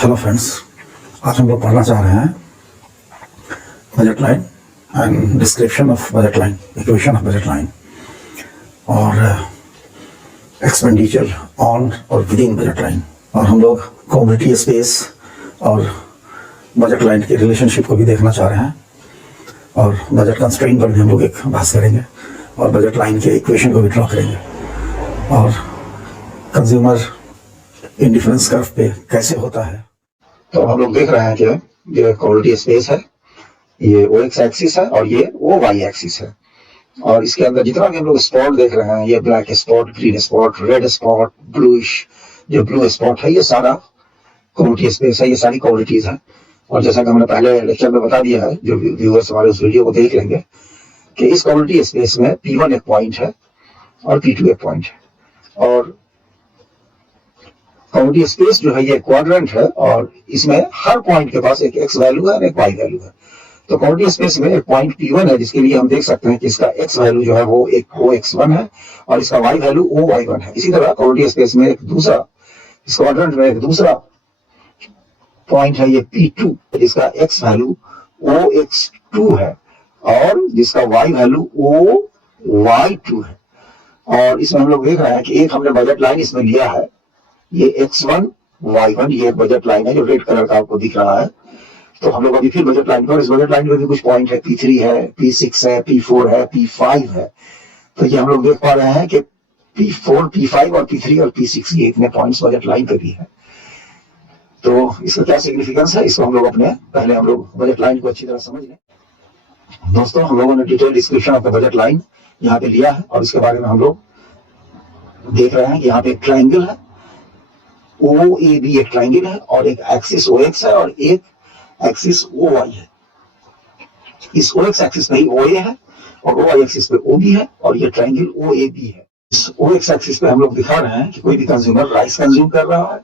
Hello friends, आज हम लोग पढ़ना चाह रहे हैं budget line and description of budget line, equation of budget line और एक्सपेंडिचर ऑन और विद इन बजट लाइन। और हम लोग कमोडिटी स्पेस और बजट लाइन के रिलेशनशिप को भी देखना चाह रहे हैं और बजट कंस्ट्रेंट पर भी हम लोग एक बात करेंगे और बजट लाइन के इक्वेशन को भी ड्रॉ करेंगे और कंज्यूमर इंडिफरेंस कर्व पे कैसे होता है। तो हम लोग देख रहे हैं कि ये कमोडिटी स्पेस है, ये ओ एक्स एक्सिस है और ये ओ वाई एक्सिस है। और इसके अंदर जितना भी हम लोग स्पॉट देख रहे हैं, ये black spot, green spot, red spot, bluish, जो ब्लू स्पॉट है, ये सारा कमोडिटी स्पेस है, ये सारी कमोडिटीज है। और जैसा कि हमने पहले लेक्चर में बता दिया है, जो व्यूअर्स हमारे उस वीडियो को देख लेंगे, कि इस कमोडिटी स्पेस में P1 एक पॉइंट है और P2 एक पॉइंट है। और कमोडिटी स्पेस जो है ये क्वाड्रेंट है और इसमें हर पॉइंट के पास एक एक्स वैल्यू है और एक वाई वैल्यू है। तो कमोडिटी स्पेस में एक पॉइंट P1 है, जिसके लिए हम देख सकते हैं कि इसका एक्स वैल्यू जो है वो एक OX1 है और इसका वाई वैल्यू OY1 है। इसी तरह कमोडिटी स्पेस में एक दूसरा, इस क्वाड्रेंट में एक दूसरा पॉइंट है ये P2, जिसका एक्स वैल्यू OX2 है और जिसका वाई वैल्यू OY2 है। और इसमें हम लोग देख रहे हैं कि एक हमने बजट लाइन इसमें लिया है, ये X1 Y1, ये एक बजट लाइन है जो रेड कलर का आपको दिख रहा है। तो हम लोग अभी फिर बजट लाइन पर, इस बजट लाइन में भी कुछ पॉइंट है, P3 है, P6 है, P4 है, P5 है। तो ये हम लोग देख पा रहे हैं कि P4, P5 और P3 और P6 ये इतने पॉइंट्स बजट लाइन पे भी है। तो इसका क्या सिग्निफिकेंस है, इसको हम लोग पहले हम लोग बजट लाइन को अच्छी तरह समझ लें। दोस्तों, हम लोगों ने detail description of the budget line यहाँ पे लिया है और इसके बारे में हम लोग देख रहे हैं कि यहाँ पे एक ट्रायंगल है, OAB एक ट्रायंगल है और एक एक्सिस OX है और एक एक्सिस OY है। इस OX एक्सिस पे ही OA है और OY एक्सिस पे OB है और ये ट्रायंगल OAB है। इस OX एक्सिस पे हम लोग दिखा रहे हैं कि कोई भी कंज्यूमर राइस कंज्यूम कर रहा है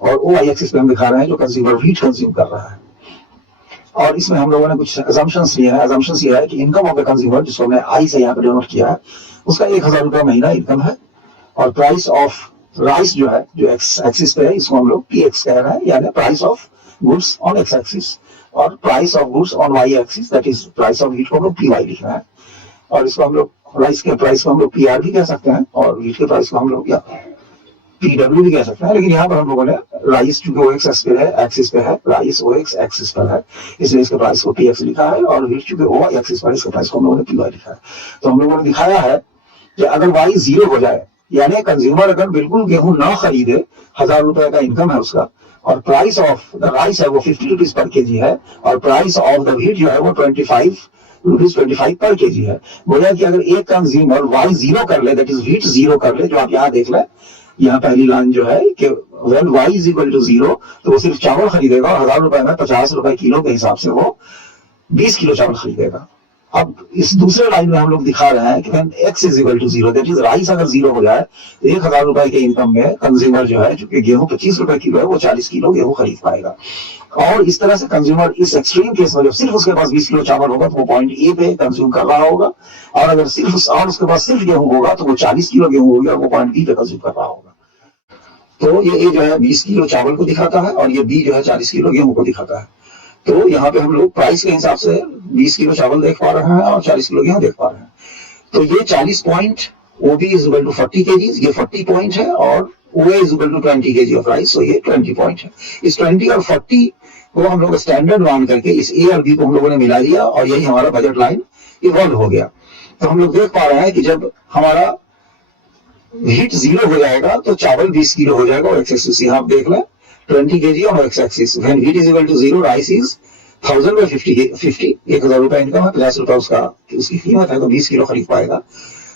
और OY एक्सिस पे हम दिखा रहे हैं जो कंज्यूमर व्हीट कंज्यूम कर रहा है। और इसमें हम लोगों ने कुछ अजम्पशंस लिए हैं। अजम्पशंस ये है कि इनकम ऑफ द कंज्यूमर, जिसको हमने आई से यहाँ पे डिनोट किया है, उसका 1000 रुपया महीना इनकम है और प्राइस ऑफ राइस जो है, जो एक्स एक्सिस पे है, इसको हम लोग PX कह रहे हैं, यानी price of goods on x axis, और price of goods on y axis, that is price of wheat को हम लोग PY लिख रहे हैं। और इसको हम लोग राइस के प्राइस को हम लोग PR भी कह सकते हैं और व्हीट के प्राइस को हम लोग या PW भी कह सकते हैं। लेकिन यहाँ पर हम लोगों ने राइस चूंकि OX एक्सिस पे है, राइस OX एक्सिस पर है, इसलिए इसके प्राइस को PX लिखा है और व्हीट चूंकि OY एक्सिस पर, इसके प्राइस को हम लोगों ने PY लिखा है। तो हम लोगों ने दिखाया है कि अगर Y 0 हो जाए, यानी कंज्यूमर अगर बिल्कुल गेहूं ना खरीदे, 1000 रुपए का इनकम है उसका और प्राइस ऑफ द राइस है वो 50 रुपीज पर केजी है और प्राइस ऑफ द व्हीट जो है वो 25 रुपीज 25 पर केजी है। बोला कि अगर एक कंज्यूमर Y 0 कर ले, दैट इज व्हीट 0 कर ले, जो आप यहाँ देख लें, यहाँ पहली लाइन जो है कि when Y is equal to 0, तो वो सिर्फ चावल खरीदेगा और 1000 रुपए में 50 रुपए किलो के हिसाब से वो 20 किलो चावल खरीदेगा। अब इस दूसरे लाइन में हम लोग दिखा रहे हैं कि when X is equal to 0, that is rice अगर 0 हो जाए तो 1000 रुपए के इनकम में कंज्यूमर जो है, चूंकि गेहूं 25 रुपए किलो है, वो 40 किलो गेहूं खरीद पाएगा। और इस तरह से कंज्यूमर इस एक्सट्रीम केस में जब सिर्फ उसके पास 20 किलो चावल होगा तो वो पॉइंट A पे कंज्यूम कर रहा होगा, और अगर सिर्फ उसके पास सिर्फ गेहूं होगा तो वो 40 किलो गेहूं होगा और वो पॉइंट B पे कंज्यूम कर रहा होगा। तो ये A जो है 20 किलो चावल को दिखाता है और ये B जो है 40 किलो गेहूं को दिखाता है। तो यहाँ पे हम लोग प्राइस के हिसाब से 20 किलो चावल देख पा रहे हैं और 40 किलो गेहूं देख पा रहे हैं। तो ये 40 point OB is equal to 40 kgs, ये 40 पॉइंट है, और OA is equal to 20 kg of rice, तो ये 20 पॉइंट है। इस 20 और 40 को हम लोग स्टैंडर्ड मान करके इस A और B को हम लोगों ने मिला दिया और यही हमारा बजट लाइन इवॉल्व हो गया। तो हम लोग देख पा रहे हैं कि जब हमारा व्हीट 0 हो जाएगा तो चावल 20 किलो हो जाएगा और एक्स एक्सिस यहाँ आप देख लें 20 kg on x axis. When wheat is equal to 0, rice is 1000 by 50, 1000 रुपए इनकम है, 50 रुपए उसकी कीमत है, तो 20 किलो खरीद पाएगा।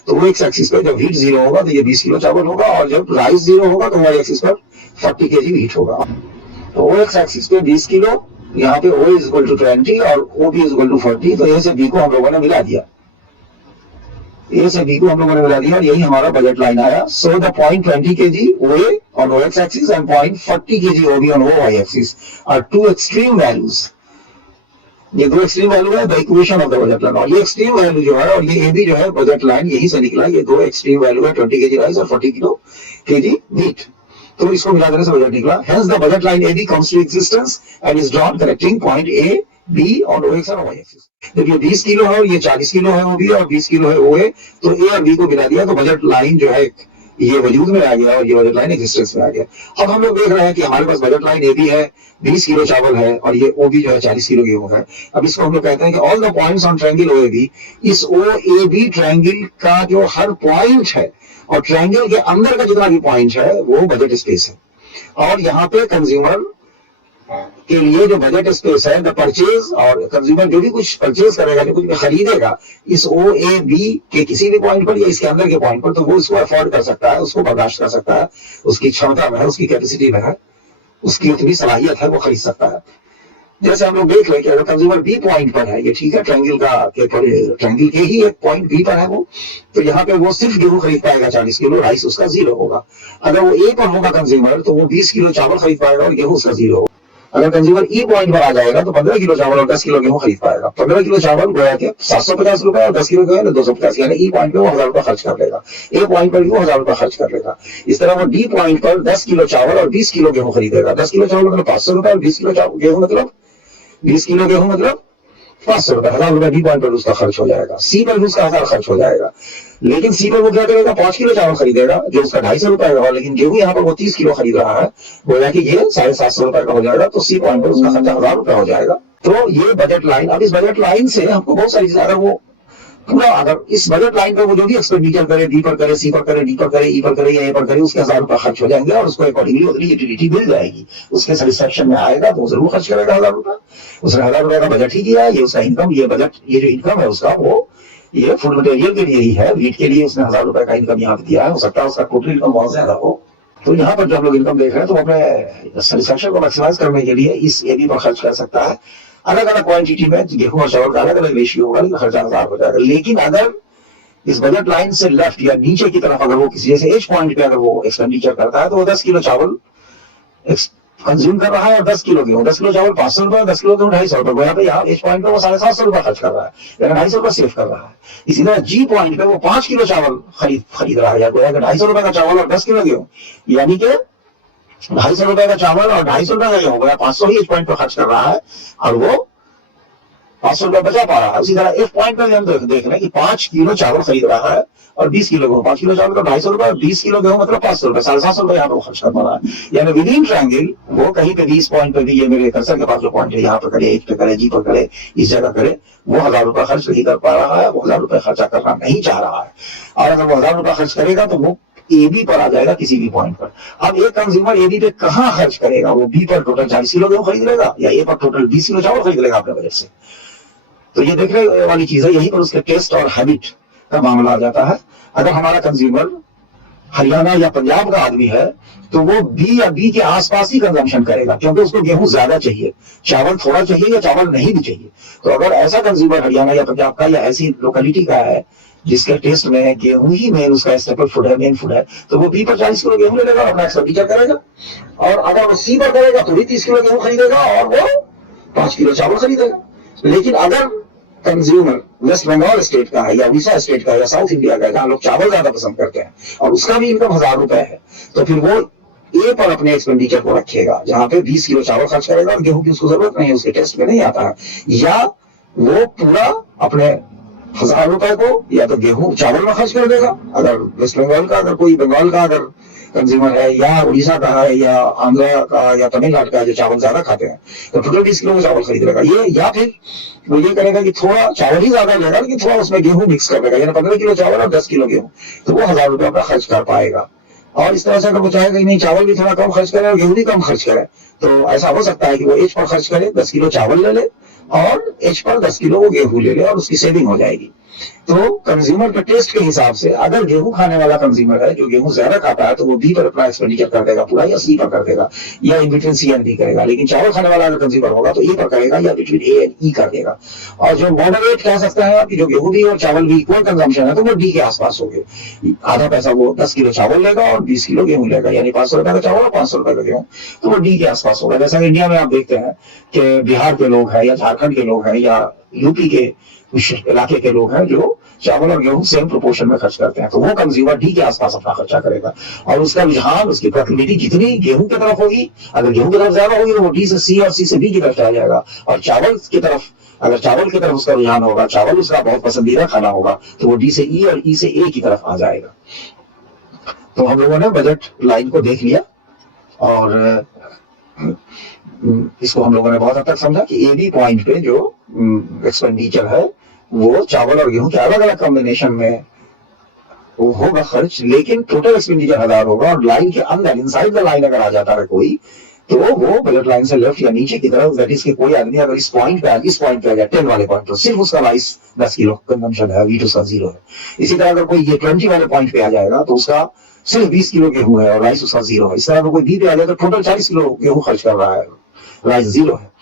तो वो एक्स एक्सिस पे जब व्हीट 0 होगा तो ये 20 किलो चावल होगा, और जब राइस 0 होगा तो वाई एक्सिस पर 40 kg व्हीट होगा। तो वो एक्स एक्सिस पे 20 किलो, यहाँ पे O is equal to 20 और OB is equal to 40, तो A से B को हम लोगों ने मिला दिया, A से B को हम लोगों ने मिला दिया और यही हमारा बजट लाइन आया। So the point 20 kg OA on OX axis and point 40 kg OB on OY axis are two extreme values। ये दो एक्सट्रीम वैल्यू है the equation of the budget line, और ये एक्सट्रीम वैल्यू जो है और ये AB जो है बजट लाइन यही से निकला। ये दो एक्सट्रीम वैल्यू है 20 kg राइस और 40 kg व्हीट। तो इसको मिला देने से बजट निकला। Hence the budget line A B comes to existence and is drawn connecting point A B और ओ एक्स और वाई एक्सिस। जब ये 20 किलो है और ये 40 किलो है ओ बी और 20 किलो है ओ ए, तो ए और बी को मिला दिया तो बजट लाइन जो है ये वजूद में आ गया और ये बजट लाइन एग्जिस्टेंस में आ गया। अब हम लोग देख रहे हैं कि हमारे पास बजट लाइन ए बी है, 20 किलो चावल है और ये ओ बी जो है 40 किलो गेहूं है। अब इसको हम लोग कहते हैं कि all the points on triangle O A B, इस ओ ए बी ट्रायंगल का जो हर पॉइंट है और ट्रायंगल के अंदर का जितना भी पॉइंट है वो बजट स्पेस है। और यहाँ पे कंज्यूमर के लिए जो बजट स्पेस है, द परचेज, और कंज्यूमर जो भी कुछ परचेज करेगा, जो कुछ भी खरीदेगा इस ओ ए बी के किसी भी पॉइंट पर या इसके अंदर के पॉइंट पर, तो वो इसको अफोर्ड कर सकता है, उसको बर्दाश्त कर सकता है, उसकी क्षमता में है, उसकी कैपेसिटी में है, उसकी उतनी सलाहियत है, वो खरीद सकता है। जैसे हम लोग देख रहे हैं कि अगर कंज्यूमर बी पॉइंट पर है, ये ठीक है, ट्रायंगल के ही एक पॉइंट बी पर है वो, तो यहाँ पे वो सिर्फ गेहूं खरीद पाएगा 40 किलो, राइस उसका 0 होगा। अगर वो ए पर होगा कंज्यूमर, तो वो 20 किलो चावल खरीद पाएगा और गेहूं उसका 0 होगा। अगर कंज्यूमर ई पॉइंट पर आ जाएगा तो 15 किलो चावल और 10 किलो गेहूं खरीद पाएगा। 15 किलो चावल गोया के 750 रुपए और 10 किलो गोया 250, यानी ई पॉइंट पे वो 1000 रुपए खर्च कर लेगा, ए पॉइंट पर भी वो 1000 रुपए खर्च कर लेगा। इस तरह वो डी पॉइंट पर 10 किलो चावल और 20 किलो गेहूं खरीदेगा। 10 किलो चावल मतलब 500 रुपए और 20 किलो गेहूं मतलब 20 किलो गेहूं मतलब 500 रुपए, 1000 रुपए डी पॉइंट पर उसका खर्च हो जाएगा। सी पर भी उसका 1000 खर्च हो जाएगा। लेकिन सी पर वो क्या करेगा, 5 किलो चावल खरीदेगा जो उसका 250 रुपए का, लेकिन गेहूं यहाँ पर वो 30 किलो खरीद रहा है, बोला कि ये 750 रुपए का हो जाएगा, तो सी पॉइंट पर उसका खर्चा 1000 रुपए हो जाएगा। तो ये बजट लाइन, अब इस बजट लाइन से हमको बहुत सारी चीजें, अगर वो पूरा, अगर इस बजट लाइन पे वो जो भी एक्सपेंडिचर करे, डी पर करे, सी पर करे, डी पर करे, ई पर करे या ए पर करे, उसके 1000 रुपए खर्च हो जाएंगे और उसको अकॉर्डिंगली उतनी यूटिलिटी मिल जाएगी, उसके सेटिस्फेक्शन में आएगा तो वो जरूर खर्च करेगा 1000 रुपए। उसने 1000 रुपए का बजट ही किया, ये उसका इनकम, ये बजट, ये जो इनकम है उसका, वो ये फूड मटेरियल के लिए ही है, वीट के लिए उसने 1000 रुपए का इनकम यहाँ पे दिया है। हो सकता है उसका टोटल इनकम बहुत ज्यादा हो। तो यहाँ पर जब लोग इनकम देख रहे हैं तो अपने सेटिस्फेक्शन को मैक्सिमाइज करने के लिए इस ए बी पर खर्च कर सकता है। अलग अलग क्वांटिटी में गेहूं और चावल का अलग अलग रेशियो होगा, लेकिन खर्चा 1000 हो जाएगा। लेकिन अगर इस बजट लाइन से लेफ्ट या नीचे की तरफ अगर वो किसी जैसे एज पॉइंट पे अगर वो एक्सपेंडिचर करता है, तो वो 10 किलो चावल कंज्यूम कर रहा है और 10 किलो गेहूं, 10 किलो चावल 500 रुपए, 10 किलो गेहूं 250 रुपए, यहाँ पे यहाँ एच पॉइंट पे वो 750 रुपए खर्च कर रहा है, यानी 250 रुपए सेव कर रहा है। इसी तरह जी पॉइंट पे वो 5 किलो चावल खरीद रहा है, या 250 रुपए का चावल और 10 किलो गेहूं, यानी कि 250 रुपए का चावल और 250 रुपए का गेहूं, 500 ही एच पॉइंट पे खर्च कर रहा है और वो 500 रुपए बचा पा रहा है। उसी तरह एफ पॉइंट पर हम देख रहे हैं कि 5 किलो चावल खरीद रहा है और 20 किलो गेहूं, 5 किलो चावल का 250 रुपए और 20 किलो गेहूं मतलब 500 रुपए, 750 रुपए यहाँ पर खर्च कर पा रहा है। यानी विद इन ट्रायंगल वो कहीं पे भी इस पॉइंट पे भी, ये मेरे कर्सर के पास जो पॉइंट है, यहाँ पे करे, एच पे करे, जी पर करे, इस जगह करे, वो 1000 रुपए खर्च नहीं कर पा रहा है, वो 1000 रुपए खर्चा करना नहीं चाह रहा है। और अगर वो 1000 रुपए खर्च करेगा तो वो ए बी पर आ जाएगा किसी भी पॉइंट पर। अब एक कंज्यूमर ए बी पे कहाँ खर्च करेगा, वो बी पर टोटल 40 किलो गेहूं खरीद लेगा या ए पर टोटल 20 किलो चावल खरीद लेगा अपने बजट से। तो ये देखने वाली चीज है, यही पर उसके टेस्ट और हैबिट का मामला आ जाता है। अगर हमारा कंज्यूमर हरियाणा या पंजाब का आदमी है तो वो बी या बी के आसपास ही कंजम्पशन करेगा, क्योंकि उसको गेहूं ज्यादा चाहिए, चावल थोड़ा चाहिए या चावल नहीं भी चाहिए। तो अगर ऐसा कंज्यूमर हरियाणा या पंजाब का या ऐसी लोकेलिटी का है जिसके टेस्ट में गेहूं ही मेन उसका स्टेपल फूड है, मेन फूड है, तो वो बी पर 40 किलो गेहूं ले लेगा और अपना एक्सपेंडिचर करेगा। और अगर वो सी पर करेगा तो भी 30 किलो गेहूं खरीदेगा और वो 5 किलो चावल खरीदेगा। लेकिन अगर कंज्यूमर वेस्ट बंगाल स्टेट का है या उड़ीसा स्टेट का है या साउथ इंडिया का है, जहां लोग चावल ज्यादा पसंद करते हैं और उसका भी इनकम 1000 रुपए है, तो फिर वो ए पर अपने एक्सपेंडिचर को रखेगा, जहां पे 20 किलो चावल खर्च करेगा और गेहूं की उसको जरूरत नहीं है, उसके टेस्ट में नहीं आता है। या वो पूरा अपने 1000 रुपए को या तो गेहूं चावल में खर्च कर देगा, अगर वेस्ट बंगाल का, अगर कोई बंगाल का अगर कंज्यूमर है या उड़ीसा का है या आंध्रा का या तमिलनाडु का जो चावल ज्यादा खाते हैं, तो टोटल 20 किलो चावल खरीद लेगा ये। या फिर वो ये करेगा कि थोड़ा चावल ही ज्यादा लेगा लेकिन थोड़ा उसमें गेहूं मिक्स कर देगा, यानी 15 किलो चावल और 10 किलो गेहूं, तो वो 1000 रुपए अपना खर्च कर पाएगा। और इस तरह से अगर वो चाहेगा कि नहीं चावल भी थोड़ा कम खर्च करे और गेहूं भी कम खर्च करे, तो ऐसा हो सकता है कि वो एच पर खर्च करे, 10 किलो चावल ले ले और एच पर 10 किलो वो गेहूं ले ले और उसकी सेविंग हो जाएगी। तो कंज्यूमर के टेस्ट के हिसाब से अगर गेहूं खाने वाला कंज्यूमर है जो गेहूं ज्यादा खाता है, तो वो बी पर अपना एक्सपेंडिचर कर देगा पूरा, या सी पर कर देगा, या in between C and D करेगा। लेकिन चावल खाने वाला अगर कंज्यूमर होगा तो ए पर करेगा या बिटवीन ए एंड ई कर देगा। और जो मॉडरेट कह सकते हैं कि जो गेहूं भी और चावल भी इक्वल कंजम्पशन है, तो वो डी के आसपास हो गए। आधा पैसा वो 10 किलो चावल लेगा और 20 किलो गेहूं लेगा, यानी 500 रुपए का चावल और 500 रुपए का गेहूं, तो वो डी के आसपास होगा। जैसा इंडिया में आप देखते हैं कि बिहार के लोग हैं या झारखंड के लोग हैं या यूपी के कुछ इलाके के लोग हैं जो चावल और गेहूं सेम प्रोपोर्शन में खर्च करते हैं, तो वो कंज्यूमर डी के आसपास अपना खर्चा करेगा और उसका रुझान, उसकी प्रोक्लिविटी जितनी गेहूं की तरफ होगी, अगर गेहूं की तरफ ज्यादा होगी तो वो डी से सी और सी से बी की तरफ चला जाएगा, और चावल की तरफ, अगर चावल की तरफ उसका रुझान होगा, चावल उसका बहुत पसंदीदा खाना होगा, तो वो डी से ई और ई से ए की तरफ आ जाएगा। तो हम लोगों ने बजट लाइन को देख लिया और इसको हम लोगों ने बहुत हद तक समझा कि ए बी पॉइंट पे जो एक्सपेंडिचर है वो चावल और गेहूं के अलग अलग कॉम्बिनेशन में वो होगा खर्च, लेकिन टोटल एक्सपेंडिचर 1000 होगा, और लाइन के अंदर इनसाइड द लाइन अगर आ जाता है कोई, तो वो बजट लाइन से लेफ्ट या नीचे की तरफ, दैट इज कि कोई आदमी अगर इस पॉइंट पे आ जाए 10 वाले पॉइंट, तो सिर्फ उसका राइस 10 किलो कंजम्पशन है, वीट उसका 0 है। इसी तरह अगर कोई ये 20 वाले पॉइंट पे आ जाएगा तो उसका सिर्फ 20 किलो गेहूं है और राइस उसका 0 है। इस तरह अगर कोई बी पे आ जाए तो टोटल 40 किलो गेहूं खर्च कर रहा है, राइस 0 है।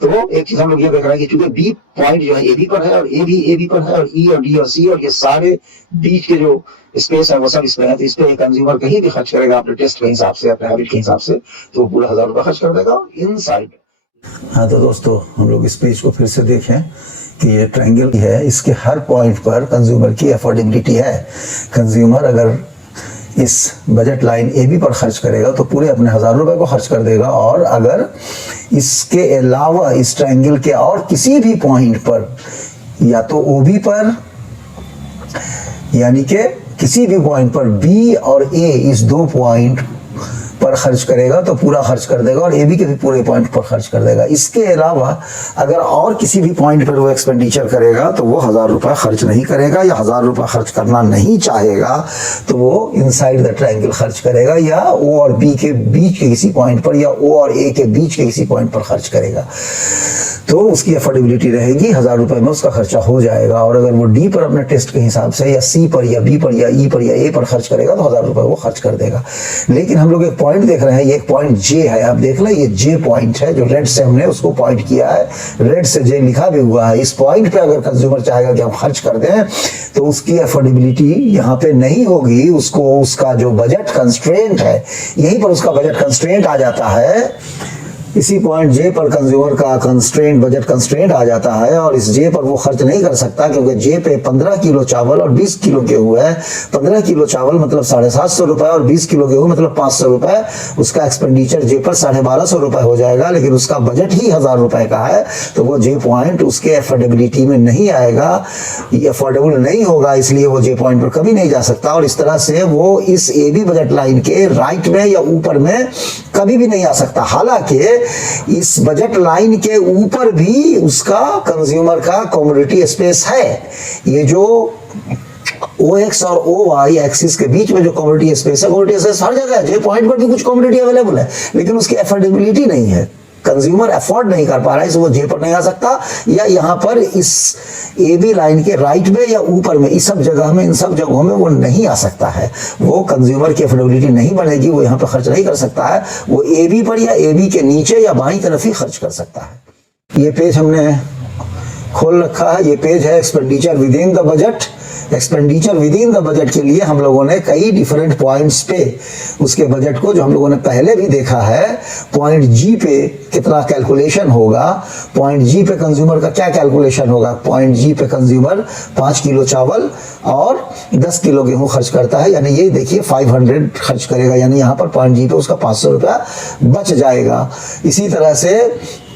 तो एक चीज हम लोग ये देख रहे हैं कि चूंकि बी पॉइंट जो है ए बी पर है और ए बी पर है और ई और डी और सी और ये सारे बीच के जो स्पेस है वो सब इसमें है, तो इस पे कंज्यूमर कहीं भी खर्च करेगा अपने टेस्ट के हिसाब से, अपने हैबिट के हिसाब से, तो पूरा 1000 रुपया खर्च कर देगा इनसाइड। हाँ, तो दोस्तों हम लोग इस पेज को फिर से देखें कि ये ट्रायंगल है, इसके हर पॉइंट पर कंज्यूमर की अफोर्डेबिलिटी है। कंज्यूमर अगर इस बजट लाइन ए बी पर खर्च करेगा तो पूरे अपने 1000 रुपए को खर्च कर देगा, और अगर इसके अलावा इस ट्रायंगल के और किसी भी पॉइंट पर, या तो ओ बी पर, यानी कि किसी भी पॉइंट पर बी और ए इस 2 पॉइंट पर खर्च करेगा तो पूरा खर्च कर देगा, और ए बी के भी पूरे पॉइंट पर खर्च कर देगा। इसके अलावा अगर और किसी भी पॉइंट पर वो एक्सपेंडिचर करेगा तो वो 1000 रुपये खर्च नहीं करेगा, या 1000 रुपये खर्च करना नहीं चाहेगा तो वो इनसाइड द ट्रायंगल खर्च करेगा, या ओ और बी के बीच के किसी पॉइंट पर, या ओ और ए के बीच के किसी पॉइंट पर खर्च करेगा। तो उसकी अफोर्डेबिलिटी रहेगी, 1000 रुपये में उसका खर्चा हो जाएगा। और अगर वो डी पर अपने टेस्ट के हिसाब से, या सी पर, या बी पर, या ई पर, या ए पर खर्च करेगा तो 1000 रुपये वो खर्च कर देगा। लेकिन हम लोग एक पॉइंट देख रहे हैं, ये एक पॉइंट जे है, आप देख लें, ये जे पॉइंट है जो रेड से हमने उसको पॉइंट किया है, रेड से जे लिखा भी हुआ है। इस पॉइंट पे अगर कंज्यूमर चाहेगा कि हम खर्च कर दें तो उसकी अफोर्डेबिलिटी यहाँ पे नहीं होगी, उसको उसका जो बजट कंस्ट्रेंट है, यहीं पर उसका बजट कंस्ट्रेंट आ जाता है। इसी पॉइंट जे पर कंज्यूमर का कंस्ट्रेंट, बजट कंस्ट्रेंट आ जाता है, और इस जे पर वो खर्च नहीं कर सकता क्योंकि जे पे 15 किलो चावल और 20 किलो गेहूं है। 15 किलो चावल मतलब 750 रुपए और 20 किलो गेहूं मतलब 500 रुपए। उसका एक्सपेंडिचर जे पर 1250 रुपए हो जाएगा, लेकिन उसका बजट ही 1000 रुपए का है, तो वो जे पॉइंट उसके अफोर्डेबिलिटी में नहीं आएगा, ये अफोर्डेबल नहीं होगा, इसलिए वो जे पॉइंट पर कभी नहीं जा सकता। और इस तरह से वो इस ए बी बजट लाइन के राइट में या ऊपर में कभी भी नहीं आ सकता। हालांकि इस बजट लाइन के ऊपर भी उसका कंज्यूमर का कमोडिटी स्पेस है। ये जो OX और OY एक्सिस के बीच में जो कमोडिटी स्पेस है, कमोडिटी स्पेस हर जगह है, जे पॉइंट पर भी कुछ कमोडिटी अवेलेबल है, लेकिन उसकी अफोर्डेबिलिटी नहीं है, कंज्यूमर अफोर्ड नहीं कर पा रहा है, इसलिए वो जे पर नहीं आ सकता, या यहाँ पर इस ए बी लाइन के राइट में या ऊपर में, इस सब जगह में, इन सब जगहों में वो नहीं आ सकता है। वो कंज्यूमर की अफोर्डेबिलिटी नहीं बनेगी, वो यहाँ पर खर्च नहीं कर सकता है, वो ए बी पर या ए बी के नीचे या बाईं तरफ ही खर्च कर सकता है। ये पेज हमने खोल रखा है, ये पेज है expenditure with in the budget. Expenditure with in the budget के लिए हम लोगों ने कई डिफरेंट पॉइंट्स पे उसके बजट को, जो हम लोगों ने पहले भी देखा है, पॉइंट जी पे कितना कैलकुलेशन होगा, पॉइंट जी पे कंज्यूमर का क्या कैलकुलेशन होगा। पॉइंट जी पे कंज्यूमर 5 किलो चावल और 10 किलो गेहूं खर्च करता है, यानी ये देखिए 500 खर्च करेगा, यानी यहाँ पर पॉइंट जी पे उसका 500 रुपया बच जाएगा। इसी तरह से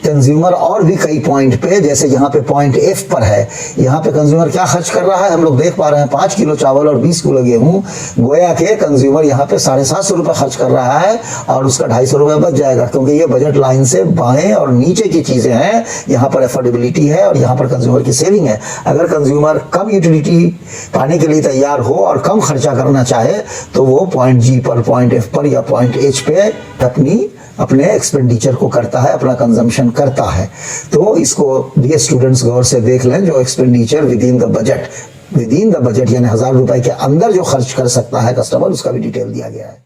कंज्यूमर और भी कई पॉइंट पे, जैसे यहाँ पे पॉइंट एफ पर है, यहाँ पे कंज्यूमर क्या खर्च कर रहा है हम लोग देख पा रहे हैं, 5 किलो चावल और 20 किलो गेहूं, गोया के कंज्यूमर यहाँ पे 750 रुपये खर्च कर रहा है और उसका 250 रुपये बच जाएगा, क्योंकि ये बजट लाइन से बाएं और नीचे की चीजें हैं। यहाँ पर अफोर्डेबिलिटी है और यहाँ पर कंज्यूमर की सेविंग है। अगर कंज्यूमर कम यूटिलिटी पाने के लिए तैयार हो और कम खर्चा करना चाहे तो वो पॉइंट जी पर, पॉइंट एफ पर या पॉइंट एच पे अपने एक्सपेंडिचर को करता है, अपना कंजम्पशन करता है। तो इसको भी स्टूडेंट्स गौर से देख लें, जो expenditure with in the budget यानी 1000 रुपए के अंदर जो खर्च कर सकता है कस्टमर, उसका भी डिटेल दिया गया है।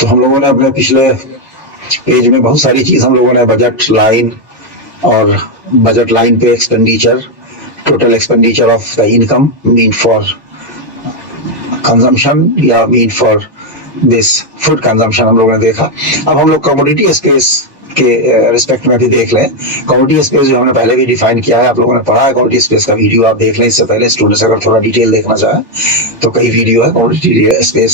तो हम लोगों ने अपने पिछले पेज में बहुत सारी चीज हम लोगों ने बजट लाइन और बजट लाइन पे expenditure, total expenditure of the income mean for consumption या mean for this food consumption हम लोगों ने देखा। अब हम लोग कमोडिटी स्पेस के रिस्पेक्ट में भी देख लें। कमोडिटी स्पेस जो हमने पहले भी डिफाइन किया है, आप लोगों ने पढ़ा है कमोडिटी स्पेस का वीडियो, आप देख लें इससे पहले। स्टूडेंट्स अगर थोड़ा डिटेल देखना चाहें तो कई वीडियो है कमोडिटी स्पेस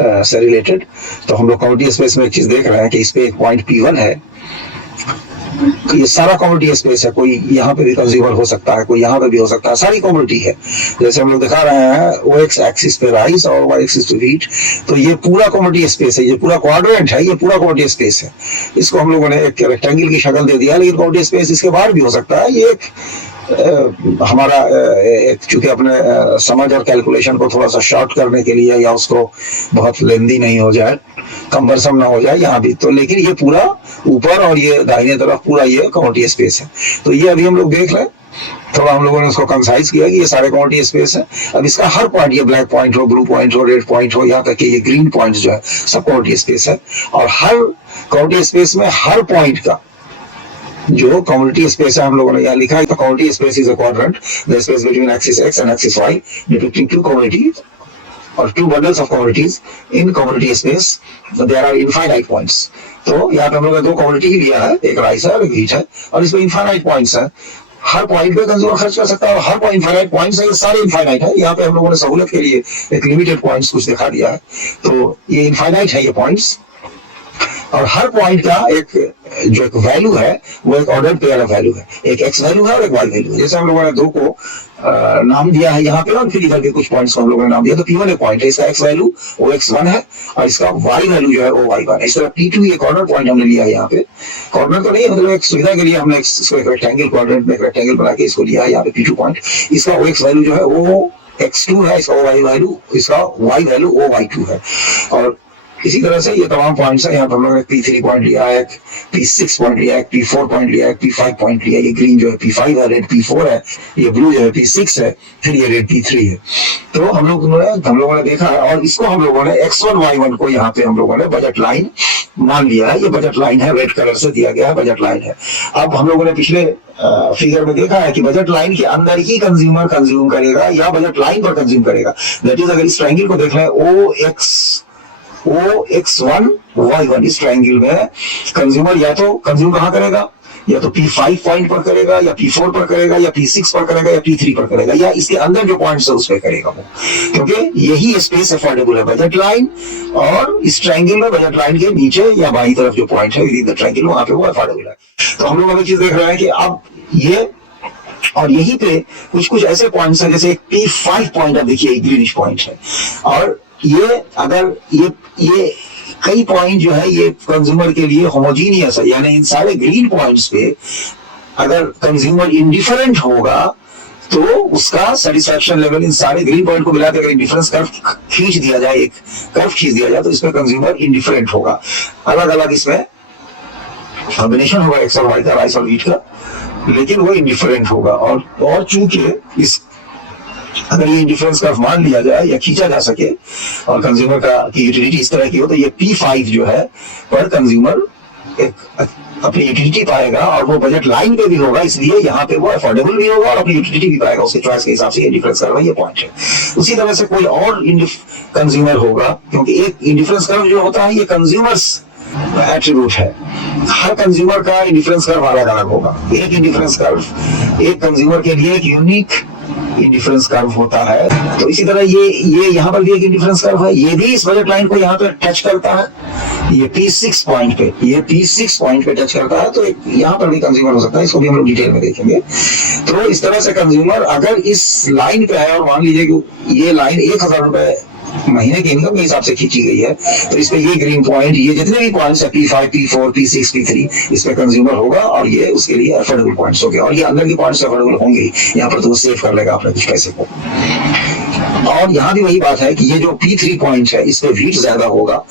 से रिलेटेड। तो हम लोग कमोडिटी स्पेस में एक चीज देख रहे हैं कि इस पे एक पॉइंट P1 है, तो ये सारा कमोडिटी स्पेस है। कोई यहाँ पे भी कंज्यूमर हो सकता है, कोई यहाँ पे भी हो सकता है, सारी कमोडिटी है। जैसे हम लोग दिखा रहे हैं OX एक्सिस पे राइस और Y एक्सिस पे व्हीट, तो ये पूरा कमोडिटी स्पेस है, ये पूरा क्वाड्रेंट है, ये पूरा कमोडिटी स्पेस है। इसको हम लोगों ने एक रेक्टेंगल की शक्ल दे दिया, लेकिन कमोडिटी स्पेस इसके बाहर भी हो सकता है। ये एक हमारा चूंकि अपने समझ और कैलकुलेशन को थोड़ा सा शॉर्ट करने के लिए, या उसको बहुत लेंदी नहीं हो जाए, कम्बरसम ना हो जाए यहाँ भी, तो लेकिन ये पूरा ऊपर और ये दाहिने तरफ पूरा ये कमोडिटी स्पेस है। तो ये अभी हम लोग देख रहे हैं, थोड़ा हम लोगों ने उसको कंसाइज किया कि ये सारे कमोडिटी स्पेस है। अब इसका हर पॉइंट, ये ब्लैक पॉइंट हो, ब्लू पॉइंट हो, रेड पॉइंट हो, यहाँ तक कि ये ग्रीन पॉइंट जो है, सब कमोडिटी स्पेस है। और हर कमोडिटी स्पेस में हर पॉइंट का जो कमोडिटी स्पेस है, हम लोगों ने यहाँ लिखा है, तो commodity space is a quadrant, the space between axis X and axis Y depicting two commodities और two bundles of commodities in commodity space, there are infinite points. तो यहाँ पे हम लोग ने दो कमोडिटी ही लिया है, एक राइस है और एक व्हीट है, और इसमें इनफाइनाइट पॉइंट्स है। हर पॉइंट पे कंज्यूमर खर्च कर सकता है, और हर इनफाइनाइट पॉइंट्स है, ये सारे इनफाइनाइट है। यहाँ पे हम लोगों ने सहूलत के लिए एक लिमिटेड पॉइंट्स कुछ दिखा दिया है, तो ये इनफाइनाइट है ये पॉइंट्स। और हर पॉइंट का एक जो एक वैल्यू है वो एक ऑर्डर पेयर ऑफ वैल्यू है, एक X वैल्यू है और एक Y वैल्यू है। जैसे हम लोगों ने दो को नाम दिया है यहाँ पे, और फिर इधर के कुछ पॉइंट्स को हम लोगों ने नाम दिया। तो P1 एक पॉइंट है, इसका X वैल्यू OX1 है और इसका Y वैल्यू जो है OY1 है। इस तरह P2 एक ऑर्डर पॉइंट हमने लिया है यहाँ पे, कॉर्नर तो नहीं है, मतलब एक सुविधा के लिए हमने इसको एक रेक्टेंगल क्वाड्रेंट में एक रेक्टेंगल बना के इसको लिया है यहाँ पे P2 पॉइंट। इसका OX वैल्यू जो है वो X2 है, इसका Y वैल्यू, इसका Y वैल्यू OY2 है। और इसी तरह से ये तमाम पॉइंट्स है। यहाँ पर हम लोगों ने P3 पॉइंट लिया है, P6 पॉइंट लिया है, P4 पॉइंट लिया है, P5 पॉइंट लिया है। ये ग्रीन जो है P5 है, रेड P4 है, ये ब्लू जो है P6 है, फिर ये रेड P3 है। तो हम लोगों ने देखा है, और इसको हम लोगों ने X1 Y1 को यहाँ पे हम लोगों ने बजट लाइन मान लिया है। ये बजट लाइन है, रेड कलर से दिया गया है, बजट लाइन है। अब हम लोगों ने पिछले फिगर में देखा है कि बजट लाइन के अंदर ही कंज्यूमर कंज्यूम करेगा या बजट लाइन पर कंज्यूम करेगा। दैट इज, अगर इस ट्रायंगल को देख लें OX1 Y1, इस ट्रायंगल में कंज्यूमर या तो कंज्यूम कहां करेगा, या तो P5 पॉइंट पर करेगा, या P4 पर करेगा, या P6 पर करेगा, या P3 पर करेगा, या इसके अंदर जो पॉइंट्स है उस पर करेगा वो, क्योंकि यही स्पेस अफोर्डेबल है बजट लाइन। और इस ट्रायंगल में बजट लाइन के नीचे या बाईं तरफ जो पॉइंट है विद द ट्रायंगल, वहां पे वो अफोर्डेबल है। तो हम लोग अभी चीज देख रहे हैं कि अब ये, और यहीं पे कुछ ऐसे पॉइंट्स हैं, जैसे P5 पॉइंट, अब देखिए ग्रीनिश पॉइंट है, और ये अगर ये कई पॉइंट जो है ये कंज्यूमर के लिए होमोजीनियस है, यानी इन सारे ग्रीन पॉइंट्स पे अगर कंज्यूमर इंडिफरेंट होगा तो उसका सेटिस्फैक्शन लेवल इन सारे ग्रीन पॉइंट को मिलाकर अगर इंडिफरेंस कर्व खींच दिया जाए, एक कर्व खींच दिया जाए, तो इसमें कंज्यूमर इंडिफरेंट होगा। अलग अलग इसमें कॉम्बिनेशन होगा X और Y का, राइस और व्हीट का, लेकिन वो इंडिफरेंट होगा। और चूंकि इस अगर ये इंडिफरेंस कर्व मान लिया जाए या खींचा जा सके और कंज्यूमर का की यूटिलिटी इस तरह की हो, तो ये P5 जो है पर कंज्यूमर एक अपनी यूटिलिटी पाएगा, और वो बजट लाइन पे भी होगा, इसलिए यहाँ पे वो अफोर्डेबल भी होगा और अपनी यूटिलिटी भी पाएगा उसके चॉइस के हिसाब से। ये डिफरेंस कर्व है, ये पॉइंट है। उसी तरह से कोई और कंज्यूमर होगा, क्योंकि एक इंडिफरेंस कर्व जो होता है ये कंज्यूमर्स एट्रीब्यूट है, हर कंज्यूमर का इंडिफरेंस कर्व अलग अलग होगा। एक इंडिफरेंस कर्व एक कंज्यूमर के लिए एक यूनिक इंडिफरेंस कर्व होता है। तो इसी तरह ये यहाँ पर भी एक इंडिफरेंस कर्व है, ये भी इस बजट लाइन को यहाँ पे टच करता है, ये P6 पॉइंट पे टच करता है, तो यहाँ पर भी कंज्यूमर हो सकता है, इसको भी हम लोग डिटेल में देखेंगे। तो इस तरह से कंज्यूमर अगर इस लाइन पे है, और मान लीजिए कि ये लाइन 1000 रुपए महीने के इनकम के हिसाब से खींची गई है, तो इस पे ये ग्रीन पॉइंट, ये जितने भी पॉइंट्स है P5 P4 P6 P3, इस पे कंज्यूमर होगा, और ये उसके लिए अफोर्डेबल पॉइंट्स हो गए, और ये अंदर के पॉइंट्स अफोर्डेबल होंगे ही। यहाँ पर तो वो सेव कर लेगा अपने कुछ पैसे को। और यहाँ भी वही बात है कि ये जो P3 पॉइंट है, इस पे व्हीट ज्यादा होगा,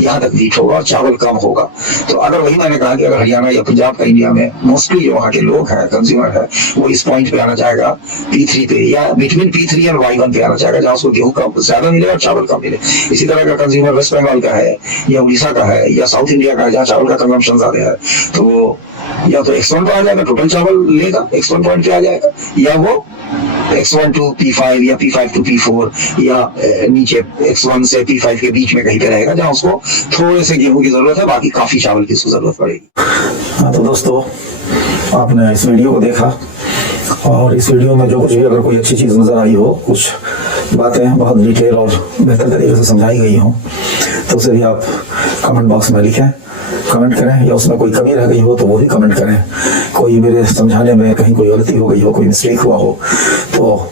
यहाँ तक व्हीट होगा और चावल कम होगा। तो अगर वही मैंने कहा कि अगर हरियाणा या पंजाब का इंडिया में मोस्टली जो वहाँ के लोग हैं, कंज्यूमर है, वो इस पॉइंट पे आना चाहेगा P3 पे, या बिटवीन P3 और Y1 पे आना चाहेगा, जहाँ उसको गेहूं कम ज्यादा मिले और चावल कम मिले। इसी तरह का कंज्यूमर वेस्ट बंगाल का है, या उड़ीसा का है, या साउथ इंडिया का है, जहाँ चावल का कंजम्पशन ज्यादा है, तो या तो X1 पे आ जाएगा, टोटल चावल लेगा, X1 पॉइंट पे आ जाएगा, या वो x1 टू p5 या p5 टू p4 या नीचे x1 से p5 के बीच में कहीं पे रहेगा, जहां उसको थोड़े से गेहूं की जरूरत है, बाकी काफी चावल की उसको जरूरत पड़ेगी। हाँ, तो दोस्तों आपने इस वीडियो को देखा और इस वीडियो में जो कुछ भी अगर कोई अच्छी चीज़ नज़र आई हो, कुछ बातें बहुत डिटेल और बेहतर तरीके से समझाई गई हो, तो उसे भी आप कमेंट बॉक्स में लिखें, कमेंट करें, या उसमें कोई कमी रह गई हो तो वो भी कमेंट करें। कोई मेरे समझाने में कहीं कोई गलती हो गई हो, कोई मिस्टेक हुआ हो, तो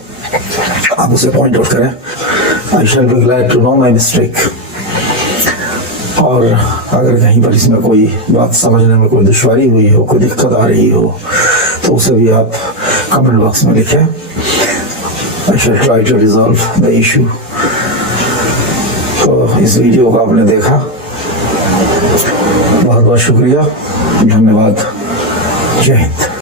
आप उसे पॉइंट आउट करें। I shall be glad to know my mistake. और अगर कहीं पर इसमें कोई बात समझने में कोई दुश्वारी हुई हो, कोई दिक्कत आ रही हो, तो उसे भी आप कमेंट बॉक्स में लिखें। I shall try to resolve the issue. तो इस वीडियो को आपने देखा, बहुत बहुत शुक्रिया, धन्यवाद, जय हिंद।